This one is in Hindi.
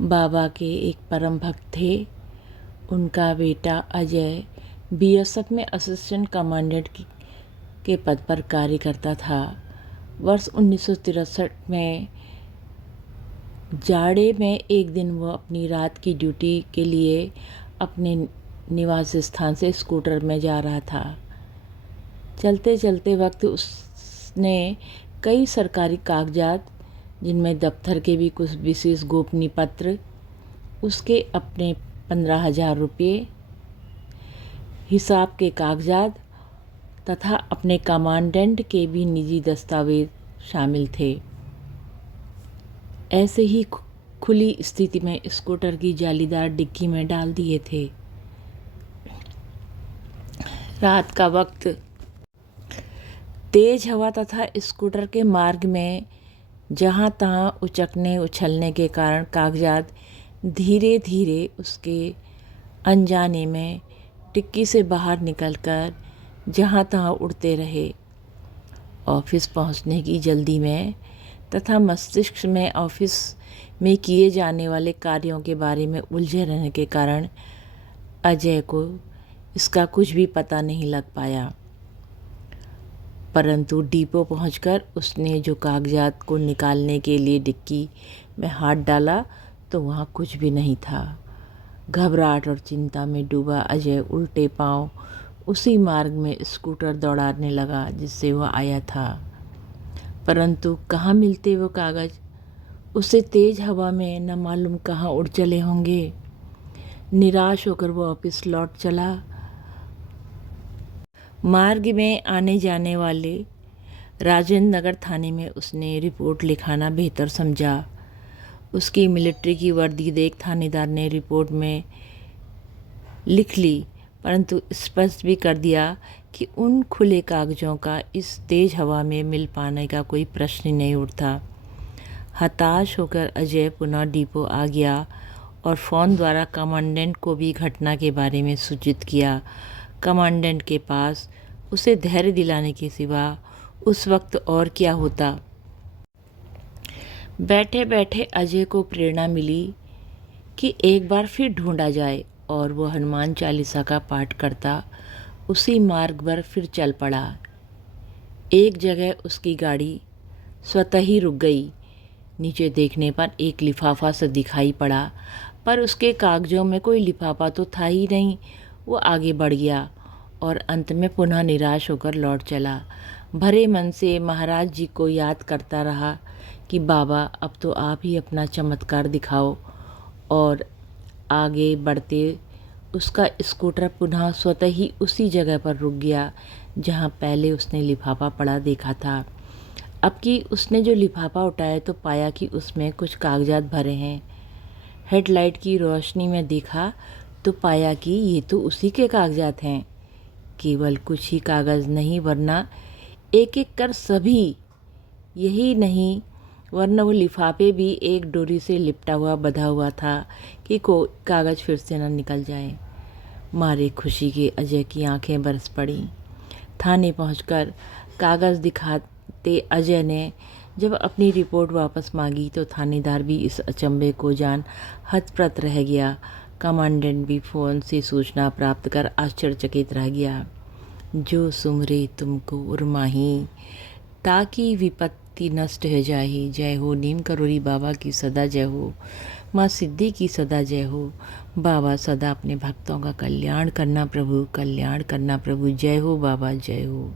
बाबा के एक परम भक्त थे। उनका बेटा अजय बीएसएफ में असिस्टेंट कमांडेंट के पद पर कार्य करता था। वर्ष 1963 में जाड़े में एक दिन वह अपनी रात की ड्यूटी के लिए अपने निवास स्थान से स्कूटर में जा रहा था। चलते चलते वक्त उसने कई सरकारी कागजात, जिनमें दफ्तर के भी कुछ विशेष गोपनीय पत्र, उसके अपने 15,000 रुपये, हिसाब के कागजात तथा अपने कमांडेंट के भी निजी दस्तावेज शामिल थे। ऐसे ही खुली स्थिति में स्कूटर की जालीदार डिक्की में डाल दिए थे। रात का वक्त, तेज हवा तथा स्कूटर के मार्ग में जहाँ तहाँ उचकने उछलने के कारण कागजात धीरे धीरे उसके अनजाने में डिक्की से बाहर निकलकर जहाँ तहाँ उड़ते रहे। ऑफिस पहुँचने की जल्दी में तथा मस्तिष्क में ऑफिस में किए जाने वाले कार्यों के बारे में उलझे रहने के कारण अजय को इसका कुछ भी पता नहीं लग पाया। परंतु डिपो पहुंचकर उसने जो कागजात को निकालने के लिए डिक्की में हाथ डाला तो वहाँ कुछ भी नहीं था। घबराहट और चिंता में डूबा अजय उल्टे पांव उसी मार्ग में स्कूटर दौड़ाने लगा जिससे वह आया था। परंतु कहाँ मिलते वो कागज? उसे तेज हवा में न मालूम कहाँ उड़ चले होंगे। निराश होकर वो ऑफिस लौट चला। मार्ग में आने जाने वाले राजेंद्र नगर थाने में उसने रिपोर्ट लिखाना बेहतर समझा। उसकी मिलिट्री की वर्दी देख थानेदार ने रिपोर्ट में लिख ली, परंतु स्पष्ट भी कर दिया कि उन खुले कागजों का इस तेज हवा में मिल पाने का कोई प्रश्न ही नहीं उठता। हताश होकर अजय पुनः डिपो आ गया और फ़ोन द्वारा कमांडेंट को भी घटना के बारे में सूचित किया। कमांडेंट के पास उसे धैर्य दिलाने के सिवा उस वक्त और क्या होता। बैठे बैठे अजय को प्रेरणा मिली कि एक बार फिर ढूंढा जाए और वो हनुमान चालीसा का पाठ करता उसी मार्ग पर फिर चल पड़ा। एक जगह उसकी गाड़ी स्वतः ही रुक गई। नीचे देखने पर एक लिफाफा सा दिखाई पड़ा, पर उसके कागजों में कोई लिफाफा तो था ही नहीं। वो आगे बढ़ गया और अंत में पुनः निराश होकर लौट चला। भरे मन से महाराज जी को याद करता रहा कि बाबा अब तो आप ही अपना चमत्कार दिखाओ। और आगे बढ़ते उसका स्कूटर पुनः स्वतः ही उसी जगह पर रुक गया जहाँ पहले उसने लिफाफा पड़ा देखा था। अब कि उसने जो लिफाफा उठाया तो पाया कि उसमें कुछ कागजात भरे हैं। हेडलाइट की रोशनी में देखा तो पाया कि ये तो उसी के कागजात हैं। केवल कुछ ही कागज़ नहीं वरना एक एक कर सभी। यही नहीं वरना वो लिफाफे भी एक डोरी से लिपटा हुआ बंधा हुआ था कि कोई कागज़ फिर से न निकल जाए। मारे खुशी के अजय की आंखें बरस पड़ी। थाने पहुंचकर कागज़ दिखाते अजय ने जब अपनी रिपोर्ट वापस मांगी तो थानेदार भी इस अचंभे को जान हतप्रत रह गया। कमांडेंट भी फ़ोन से सूचना प्राप्त कर आश्चर्यचकित रह गया। जो सुमरे तुमको उर्माही ताकि विपत्ति नष्ट हो जाही। जय हो नीम करोरी बाबा की सदा जय हो। माँ सिद्धि की सदा जय हो। बाबा सदा अपने भक्तों का कल्याण करना प्रभु, कल्याण करना प्रभु। जय हो बाबा, जय हो।